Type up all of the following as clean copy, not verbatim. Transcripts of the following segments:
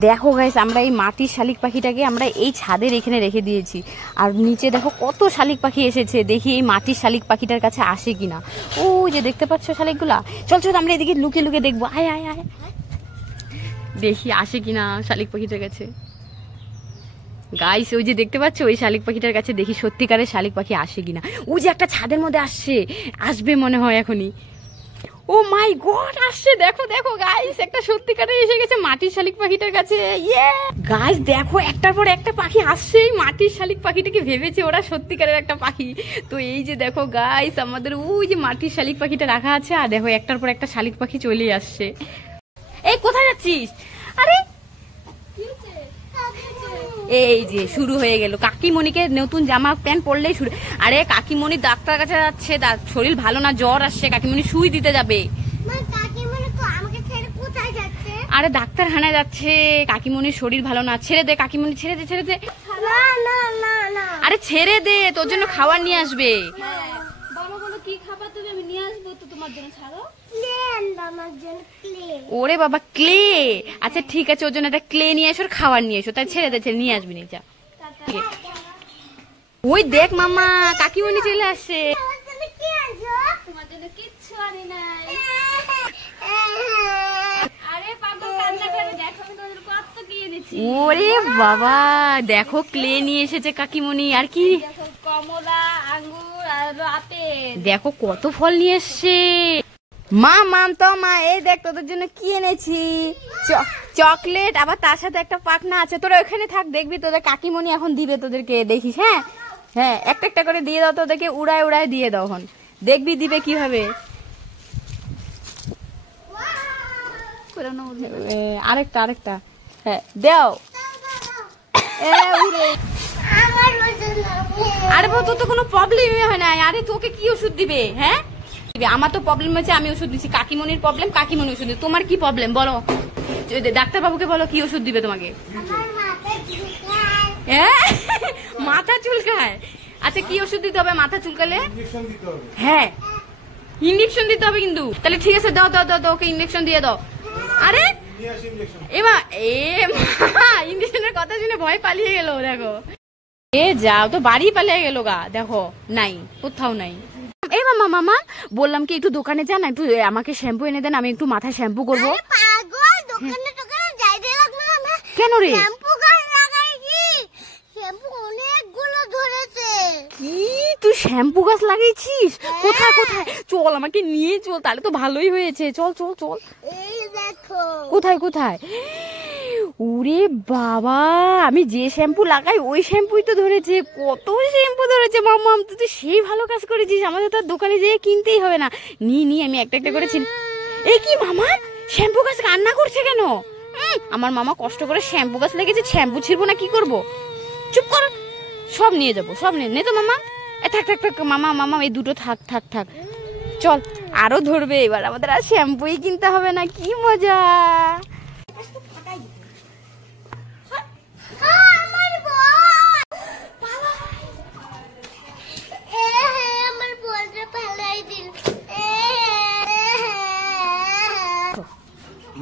দেখো গাইস, আমরা এই মাটির শালিক পাখিটাকে আমরা এই ছাদের এখানে রেখে দিয়েছি। আর নিচে দেখো কত শালিক পাখি এসেছে। দেখি এই মাটির শালিক পাখিটার কাছে আসে কিনা। ও যে দেখতে পাচ্ছ শালিকগুলা, চল চল আমরা এদিকে লুকিয়ে লুকিয়ে দেখবো। আয় আয় আয়, দেখি আসে কিনা শালিক পাখিটার কাছে। গাইস ওই যে দেখতে পাচ্ছ ওই শালিক পাখিটার কাছে দেখি সত্যিকারের শালিক পাখি আসে কিনা। ওই যে একটা ছাদের মধ্যে আসবে মনে হয় এখনই। ও মাই গড, আসছে। দেখো দেখো গাইস, একটা সত্যিকারের এসে গেছে মাটির শালিক পাখিটার কাছে। ইয়ে গাইস দেখো, একটার পর একটা পাখি আসছে। মাটির শালিক পাখিটাকে ভেবেছে ওরা সত্যিকারের একটা পাখি। তো এই যে দেখো গাইস, আমাদের ওই যে মাটির শালিক পাখিটা রাখা আছে, আর দেখো একটার পর একটা শালিক পাখি চলে আসছে। এই কোথায় যাচ্ছিস? আরে এই যে শুরু হয়ে গেল। কাকিমণিকে নতুন জামা প্যান্ট পরলেই শুরু। আরে কাকিমণি ডাক্তার কাছে যাচ্ছে, তার শরীর ভালো না, জ্বর আসছে, কাকিমণি সুই দিতে যাবে। আরে ডাক্তারখানায় যাচ্ছে, কাকিমণির শরীর ভালো না। ছেড়ে দে কাকিমণি, ছেড়ে দে ছেড়ে দে। আরে ছেড়ে দে, তোর জন্য খাবার নিয়ে আসবে। কি খাবার তুমি? আমি নিয়ে আসবো তো তোমার জন্য। ছাড়ো। ওরে বাবা, ক্লে। আচ্ছা ঠিক আছে, ওর জন্য একটা ক্লে নিয়ে এসো, খাবার নিয়ে এসো। তাই ছেড়ে দে, নিয়ে আসবি নি। যা। ওই দেখ মামা, কাকিমণি চলে আসছে। তোমার জন্য কিচ্ছু আনি নাই। আরে পাগল, কান্না করে দেখো আমি তোমাদের কত কি এনেছি। ওরে বাবা, দেখো ক্লে নিয়ে এসেছে কাকিমণি। আর কি? কমলা, আঙ্গুর আর আপেল। দেখো কত ফল নিয়ে এসছে। মা মাম তো মা, এই দেখ তোদের জন্য কি এনেছি। চকলেট, আবার তার সাথে একটা পাখনা আছে। তোরা ওখানে থাক, দেখবি তোদের কাকিমণি এখন দিবে তোদেরকে, দেখিস। হ্যাঁ হ্যাঁ, একটা একটা করে দিয়ে দাও, তোদেরকে উড়ায় উড়ায় দিয়ে দাও। এখন দেখবি দিবে কিভাবে। আরেকটা আরেকটা, হ্যাঁ দাও। আরে তোর তো কোনো প্রবলেমই হয় না। আরে তোকে কি ওষুধ দিবে? হ্যাঁ আমার তো প্রবলেম হয়েছে, আমি ওষুধ দিচ্ছি। কাকিমণির প্রবলেম, কাকিমণি ওষুধ দিবে। তোমার কি প্রবলেম বলো? ডাক্তার বাবুকে বলো কি ওষুধ দিবে তোমাকে। মাথা চুলকায়? আচ্ছা কি ওষুধ দিতে হবে মাথা চুলকালে? হ্যাঁ ইঞ্জেকশন দিতে হবে কিন্তু। তাহলে ঠিক আছে, দাও দাও দাও দাও, ওকে ইঞ্জেকশন দিয়ে দাও। আরে এমা ইঞ্জেকশনের কথা শুনে ভয় পালিয়ে গেল। দেখো এ যাও তো, বাড়ি পালিয়ে গেল গা। দেখো নাই, কোথাও নাই। এই মামা মামা, বললাম কি একটু দোকানে যান, একটু আমাকে শ্যাম্পু এনে দেন, আমি একটু মাথায় শ্যাম্পু করবো। কেন রে? কি তুই শ্যাম্পু গাছ লাগিয়েছিস? কোথায় কোথায়? চল আমাকে নিয়ে চল, তাহলে তো ভালোই হয়েছে। চল চল চল। কোথায় কোথায়? ওরে বাবা, আমি যে শ্যাম্পু লাগাই ওই শ্যাম্পুই তো ধরেছে। কত শ্যাম্পু ধরেছে মাম্মা, তুই সেই ভালো কাজ করেছিস। আমাদের তো দোকানে যেয়ে কিনতেই হবে না। নি আমি একটা একটা করেছি। এই কি মামা, শ্যাম্পু গাছ কান্না করছে কেন? আমার মামা কষ্ট করে শ্যাম্পু গাছ লেগেছে, শ্যাম্পু ছিড়বো না কি করব? চুপ কর, সব নিয়ে যাবো, সব নে তো মামা। থাক থাক থাক মামা, মামা এই দুটো থাক থাক থাক। চল, আরো ধরবে এবার, আমাদের আর শ্যাম্পুই কিনতে হবে না। কি মজা।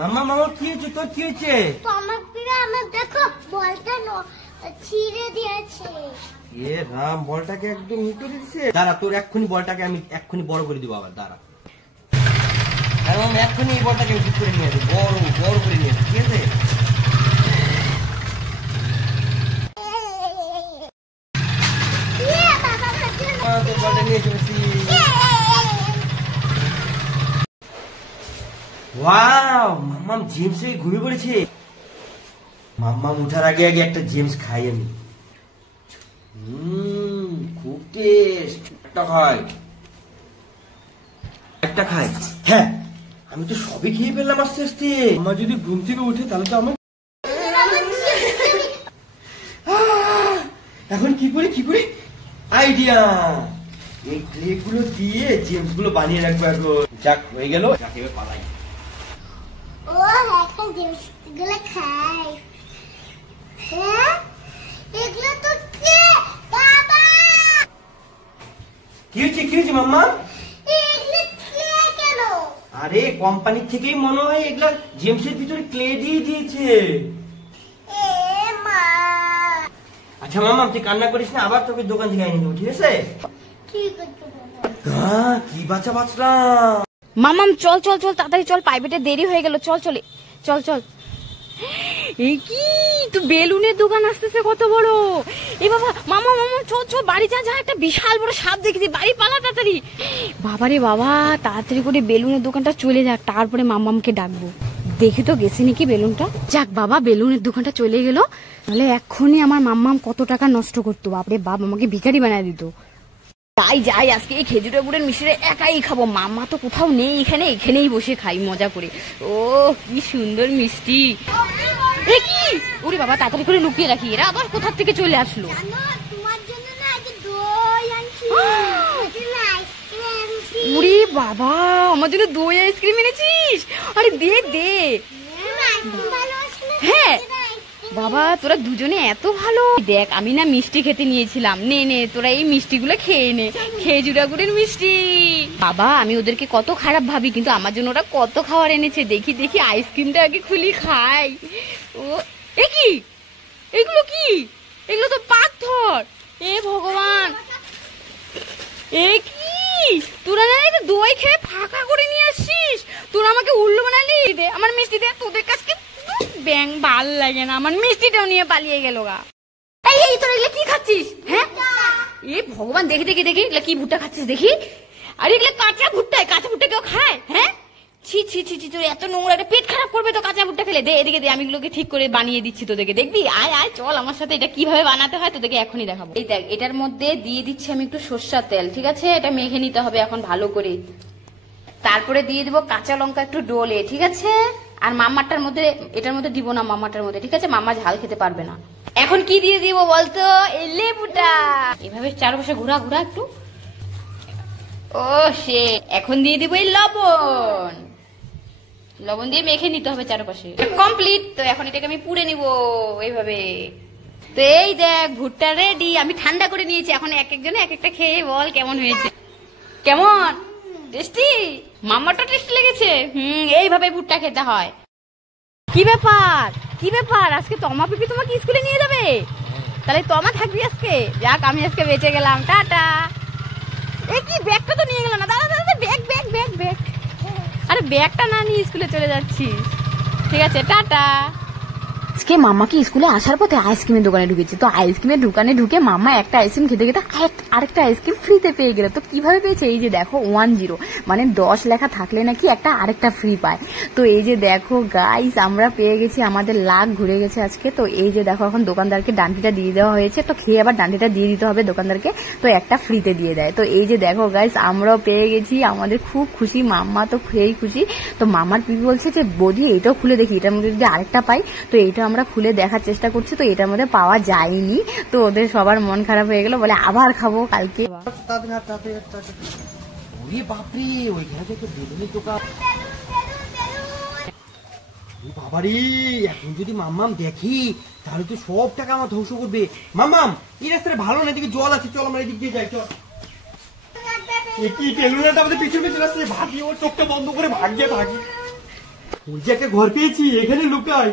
মামা মামা কি হয়েছে তোর? কি হয়েছে? দেখো বলটা ছিঁড়ে দিয়েছে। এ রাম, বলটাকে একদম ই করে দিছে। দাঁড়া, তোর এক্ষুনি বলটাকে আমি এক্ষুনি বড় করে দিব। আবার দাঁড়া, হ্যাঁ মামা, এক্ষুনি এই বলটাকে আমি ঠিক করে নিয়ে আসবো। বড় বড় করে নিয়ে আসবো, ঠিক আছে? বলটা নিয়ে এসেছি। ওয়াও, মাম্মাম জেমস ঘুমিয়ে পড়েছে। মাম্মাম উঠার আগে আগে একটা জেমস খাই আমি। খুব টেস্ট। একটা খাই। হ্যাঁ আমি তো সবই খেয়ে ফেললাম আস্তে আস্তে। আমার যদি ঘুম থেকে উঠে তাহলে তো আমার এখন কি করি কি করি? আইডিয়া, এই ক্লে গুলো দিয়ে জেমস গুলো বানিয়ে রাখবো। এখন যাক হয়ে গেল, এবার পালাই। ও এখন জিনিস গুলো খাই। হ্যাঁ এগুলো তো বাবা। কি হয়েছে মাম্মা? এগুলো কেন? আরে কোম্পানি থেকেই মনে হয় এগুলা জেমসের ভিতরে ক্লে দিয়ে দিয়েছে। আচ্ছা মামাম তুই কান্না করিস না, আবার তোকে দোকান থেকে এনে দেবো, ঠিক আছে? ঠিক আছে বাবা। হ্যাঁ, কি বাচ্চা বাঁচলাম। মামাম চল চল চল তাড়াতাড়ি চল, প্রাইভেটে দেরি হয়ে গেল, চল চলে চল চল। এই কি তো বেলুনের দোকান আসতেছে কত বড়। এই বাবা মামা মামা চল চল বাড়ি যা, যা একটা বিশাল বড় সাপ দেখেছি, বাড়ি পালা তাড়াতাড়ি। বাবারে বাবা তাড়াতাড়ি করে বেলুনের দোকানটা চলে যাক, তারপরে মামামকে ডাকবো। দেখে তো গেছে নাকি বেলুনটা। যাক বাবা বেলুনের দোকানটা চলে গেল, তাহলে এক্ষুনি আমার মাম্মাম কত টাকা নষ্ট করতো। বাপরে বাপ আমাকে ভিখারি বানায় দিত। যাই যাই আজকে এই খেজুরের গুড়ের মিষ্টিটা একাই খাবো, মাম্মা তো কোথাও নেই, এখানেই বসে খাই মজা করে। ও কি সুন্দর মিষ্টি। এ কি ওরে বাবা তাড়াতাড়ি করে লুকিয়ে রাখি, এরা আবার কোথা থেকে চলে আসলো। জানো তোমার জন্য না আজকে দই আনছি, আইসক্রিম আনছি। ওরে বাবা আমার জন্য দই আইসক্রিম এনেছিস, আরে দে দে। আইসক্রিম ভালোবাসো না? হ্যাঁ বাবা তোরা দুজনে এত ভালো। দেখ আমি না মিষ্টি খেতে নিয়েছিলাম, নে নে তোরা এই মিষ্টিগুলো খেয়ে নে, খেজুরা গুড়ের মিষ্টি। বাবা আমি ওদেরকে কত খারাপ ভাবি, কিন্তু আমার জন্য ওরা কত খাবার এনেছে। দেখি দেখি আইসক্রিমটা আগে খুলি খাই। ও এ কি এগুলো কি, এগুলো তো পাথর। এ ভগবান এ কি, তোরা না এটা দই খেয়ে ফাঁকা করে নিয়ে আসছিস, তোরা আমাকে উল্লু বানালি। দে আমার মিষ্টি দে, তোদের কাছে ব্যাং ভাল লাগে না, আমার মিষ্টিটাও নিয়ে পালিয়ে গেল গা। এই এই তোরা এগুলো কি খাচ্ছিস? হ্যাঁ এ ভগবান দেখি দেখি দেখি এগুলো কি ভুট্টা খাচ্ছিস দেখি। আরে এগুলো কাঁচা ভুট্টা, কাঁচা ভুট্টা কেউ খায়? হ্যাঁ ছি ছি ছি ছি, তোর এত নোংরা, একটা পেট খারাপ করবে তো কাঁচা ভুট্টা খেলে। দে এদিকে দে, আমি এগুলোকে ঠিক করে বানিয়ে দিচ্ছি তোদেরকে, দেখবি। আয় আয় চল আমার সাথে, এটা কিভাবে বানাতে হয় তোদেরকে এখনই দেখাবো। এই দেখ এটার মধ্যে দিয়ে দিচ্ছি আমি একটু সরষের তেল, ঠিক আছে? এটা মেখে নিতে হবে এখন ভালো করে। তারপরে দিয়ে দিব কাঁচা লঙ্কা একটু ডলে, ঠিক আছে? আর মামাটার মধ্যে, এটার মধ্যে দিব না মামাটার মধ্যে, ঠিক আছে? মামা ঝাল খেতে পারবে না। এখন কি দিয়ে দিব বলতো? এই লেবুটা এভাবে চারপাশে ঘোরা ঘোরা একটু। ও সে এখন দিয়ে দিব এই লবণ, লবণ দিয়ে মেখে নিতে হবে চারপাশে। কমপ্লিট। তো এখন এটাকে আমি পুড়ে নিব এইভাবে। তো এই দেখ ভুট্টা রেডি, আমি ঠান্ডা করে নিয়েছি। এখন এক একজনে এক একটা খেয়ে বল কেমন হয়েছে। কেমন টেস্টি? মামাটা টেস্টি লেগেছে। এইভাবে ভুট্টা খেতে হয়। কি ব্যাপার কি ব্যাপার, আজকে তমা পিপি তোমাকে স্কুলে নিয়ে যাবে? তাহলে তমা থাকবি আজকে। যাক আমি আজকে বেঁচে গেলাম, টাটা। এ কি ব্যাগটা তো নিয়ে গেল না, দাদা দাদা ব্যাগ ব্যাগ ব্যাগ ব্যাগ। আরে ব্যাগটা না নিয়ে স্কুলে চলে যাচ্ছিস, ঠিক আছে টাটা। আজকে মামাকে স্কুলে আসার পথে আইসক্রিমের দোকানে ঢুকেছে, তো আইসক্রিমের দোকানে ঢুকে মামা একটা আইসক্রিম খেতে খেতে আরেকটা আইসক্রিম ফ্রিতে পেয়ে গেল। তো কিভাবে পেয়েছে? এই যে দেখো 10 মানে 10 লেখা থাকলে নাকি একটা আরেকটা ফ্রি পায়। তো এই যে দেখো গাইস আমরা পেয়ে গেছি, আমাদের লাখ ঘুরে গেছে আজকে। তো এই যে দেখো এখন দোকানদারকে ডান্ডিটা দিয়ে দেওয়া হয়েছে, তো খেয়ে আবার ডান্ডিটা দিয়ে দিতে হবে দোকানদারকে, তো একটা ফ্রিতে দিয়ে দেয়। তো এই যে দেখো গাইস আমরাও পেয়ে গেছি, আমাদের খুব খুশি, মাম্মা তো খেয়েই খুশি। তো মামার পিপি বলছে যে বৌদি এটাও খুলে দেখি, এটার মধ্যে যদি আরেকটা পাই। তো এটা আমরা খুলে দেখার চেষ্টা করছি, তো এটার মধ্যে পাওয়া যায়নি। তো ওদের সবার মন খারাপ হয়ে গেল, বলে আবার খাবো কালকে। বাপরে ওইখানে তো বেলুনের দোকান। বাবারে এখন যদি মাম্মাম দেখি তাহলে তো সব টাকা আমার ধ্বংস করবে। মাম্মাম এই রাস্তাটা ভালো না, এদিকে জল আছে, চল আমরা এদিক দিয়ে যাই, চল। কি বেলুনটা আমাদের পিছনে পিছনে আসছে, ভাগি ওর চোখটা বন্ধ করে ভাগিয়ে ভাগি। ওই যে একটা ঘর পেয়েছি, এখানে লুকাই।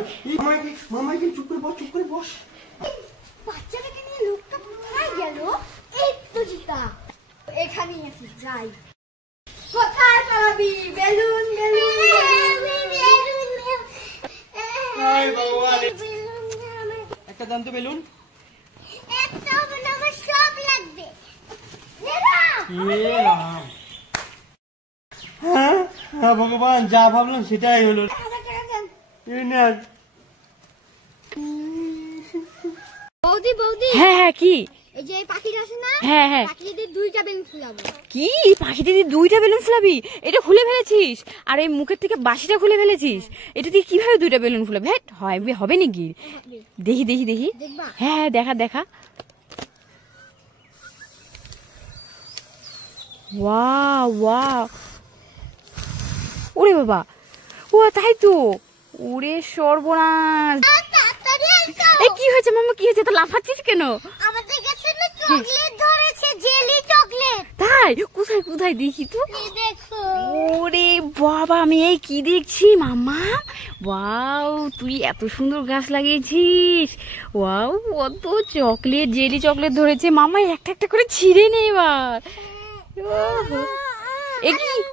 মামা এখানে চুপ করে বস, চুপ করে বস। বাচ্চাটাকে নিয়ে লোকটা কোথায় গেল? এই তো জিতা এখানেই আছে, যাই। কোথায় পালাবি? বেলুন বেলুন একটা দাম তো বেলুন, একটা হবে না, আমার সব লাগবে। হ্যাঁ হ্যাঁ ভগবান যা ভাবলাম সেটাই হলো। বৌদি বৌদি, হ্যাঁ হ্যাঁ কি? এই যে এই পাখিটা আছে না, হ্যাঁ হ্যাঁ পাখিদের 2টা বেলুন ফুলাবো। কি পাখিতে দিয়ে 2টা বেলুন ফুলাবি? এটা খুলে ফেলেছিস? আর এই মুখের থেকে বাঁশিটা খুলে ফেলেছিস? এটা দিয়ে কিভাবে 2টা বেলুন ফুলাবি? হ্যাঁ হবে নাকি? দেখি দেখি দেখি। দেখবা? হ্যাঁ হ্যাঁ দেখা দেখা। ওয়াও ওয়াও, ওরে বাবা, ও তাই তো। ওরে সর্বনাশ, তাড়াতাড়ি আসো। এই কি হয়েছে মামা, কি হয়েছে? তো লাফাচ্ছিস কেন? আমাদের কাছে না চকলেট ধরেছে, জেলি চকলেট। তাই কোথায় কোথায় কোথায় দেখি তো। দেখো ওরে বাবা, আমি এই কি দেখছি মাম্মা। ওয়াও, তুই এত সুন্দর গাছ লাগিয়েছিস। ওয়াও, কত চকলেট, জেলি চকলেট ধরেছে মামা। একটা একটা করে ছিঁড়ে নে এবার।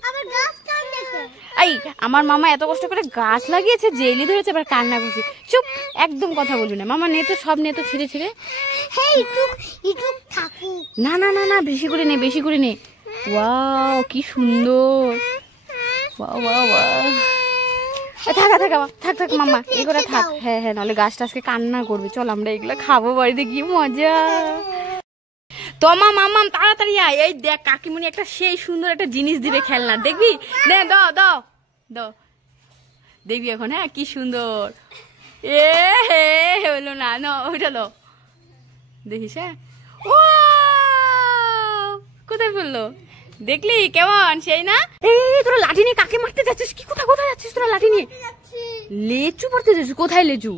আমার গাছ কান দেখো। এই আমার মামা এত কষ্ট করে গাছ লাগিয়েছে, জেলি ধরেছে, এবার কান্না করছে। চুপ, একদম কথা বলবি না মামা। নে তো, সব নে তো, ছিঁড়ে ছিঁড়ে। হ্যাঁ, একটু থাকুক। না না না না, বেশি করে নে, বেশি করে নে। ওয়াও, কি সুন্দর। Wow wow wow. থাকা থাকা থাক থাক মামা, এগুলো থাক। হ্যাঁ হ্যাঁ, নাহলে গাছটা আজকে কান্না করবে। চল আমরা এগুলো খাবো বাড়িতে, কি মজা। তোমা মামাম তাড়াতাড়ি আয়। এই দেখ কাকিমণি একটা সেই সুন্দর একটা জিনিস দিবে, খেলনা, দেখবি? নে দাও দাও দাও, দেখবি এখন। হ্যাঁ, কি সুন্দর। এ হে, হলো না, না ওইটা দাও, দেখিস। হ্যাঁ, ও কোথায় বললো, দেখলি কেমন সেই না? এই তোরা লাঠি নিয়ে কাকে মারতে যাচ্ছিস? কি কোথায় কোথায় যাচ্ছিস তোরা লাঠি নিয়ে? লেচু পড়তে যাচ্ছিস? কোথায় লেচু?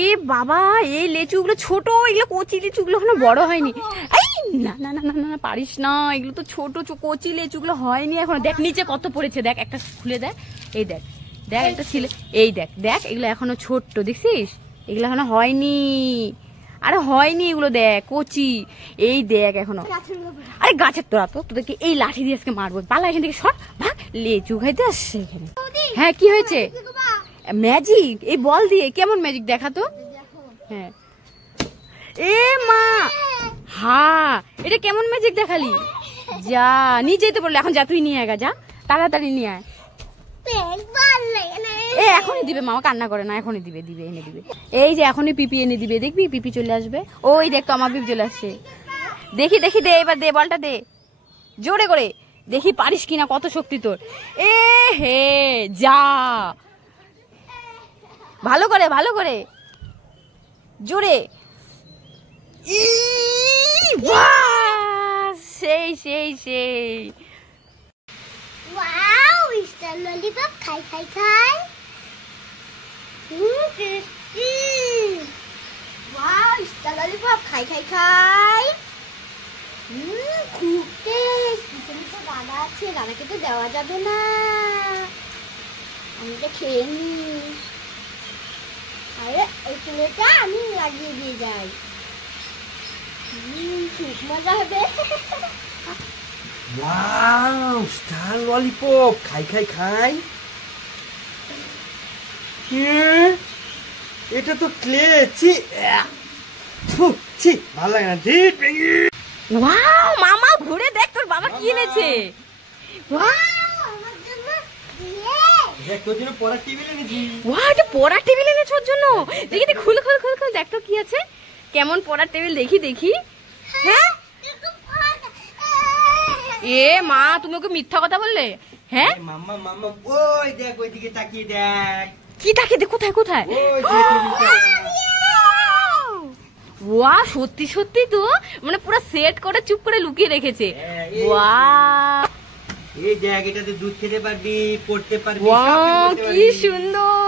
এ বাবা, এই লেচু গুলো ছোট, এগুলো কচি লেচু গুলো এখনো বড় হয়নি। এই না না না না না, পারিস না, এগুলো তো ছোট কচি লেচু গুলো হয়নি এখনো। দেখ নিচে কত পড়েছে, দেখ একটা খুলে দেখ। এই দেখ দেখ, একটা ছিলে, এই দেখ দেখ, এগুলো এখনো ছোট্ট, দেখছিস? এগুলো এখনো হয়নি, আরে হয়নি এগুলো, দেখ কচি। এই দেখ এখনো। আরে গাছের তোরা তো, তোদেরকে এই লাঠি দিয়ে আজকে মারবো। পালা এখান থেকে, সর ভাগ, লেচু খাইতে আসছে এখানে। হ্যাঁ, কি হয়েছে? ম্যাজিক? এই বল দিয়ে কেমন ম্যাজিক দেখা তো। হ্যাঁ, এ মা, হ্যাঁ, এটা কেমন ম্যাজিক দেখালি? যা, নিচেই তো পড়লো। এখন যা, তুই নিয়ে আয়, যা তাড়াতাড়ি নিয়ে আয়। এ এখনই দিবে মামা, কান্না করে না, এখনই দিবে, দিবে এনে দিবে। এই যে এখনই পিপি এনে দিবে, দেখবি পিপি চলে আসবে। ওই দেখ তো, আমার পিপি চলে আসছে। দেখি দেখি, দে এবার, দে বলটা দে জোরে করে, দেখি পারিস কিনা, কত শক্তি তোর। এ হে, যা, ভালো করে ভালো করে, জোরে। সেই সেই সেই। ওয়াও, স্টার ললিপপ খাই খাই খাই। টেস্টি। ওয়াও, স্টার ললিপপ খাই খাই খাই। খুব টেস্ট। পিছনে তো দাদা আছে, দাদাকে তো দেওয়া যাবে না, আমি তো খেয়ে নি। আরে এই তুলোটা আমি লাগিয়ে দিয়ে যাই, খুব মজা হবে। ওয়াও, স্টার ললিপপ খাই খাই খাই। এটা তো ক্লে। ছি ছি, ভালো লাগে না। ওয়াও মামা, ঘুরে দেখ তোর বাবা কি এনেছে। দেখ, তোর জন্য পড়ার টেবিল এনেছি। ওয়াও, এটা পড়ার টেবিল এনেছে ওর জন্য। দেখি দেখি, খুল খুল খুল খুল, দেখ তো কি আছে, কেমন পড়ার টেবিল, দেখি দেখি। হ্যাঁ, এ মা, তুমি ওকে মিথ্যা কথা বললে? হ্যাঁ মাম্মা মাম্মা, ওই দেখ, ওইদিকে তাকিয়ে দেখ। কি তাকিয়ে দেখ, কোথায় কোথায়? ওই যে টেবিলটা। ওয়া, সত্যি সত্যি তো, মানে পুরো সেট করে চুপ করে লুকিয়ে রেখেছে। ওয়া, এই দেখ, এটাতে দুধ খেতে পারবি, পড়তে পারবি। ওয়া, কি সুন্দর।